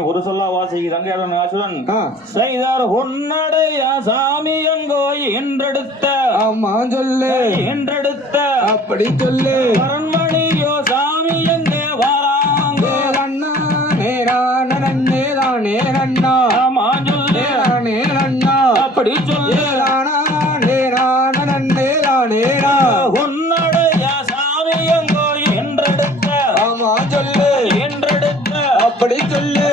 ஒரு சொல்லா வாசிக்கு தங்கையாளன் செய்தார் உன்னடைய சாமி எங்கோய் என்றெடுத்த. ஆமா சொல்லு. என்றெடுத்த. அப்படி சொல்லு. அரண்மணியோ சாமி எங்கே வாராங்க? அண்ணா நேரான நேரானே அண்ணா ஆமா சொல்லு. நேரண்ணா அப்படி சொல்லு. நேரான நேரானேரா உன்னடைய சாமி எங்கோய் என்றெடுத்த. ஆமா சொல்லு. என்றெடுத்த. அப்படி சொல்லு.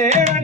manera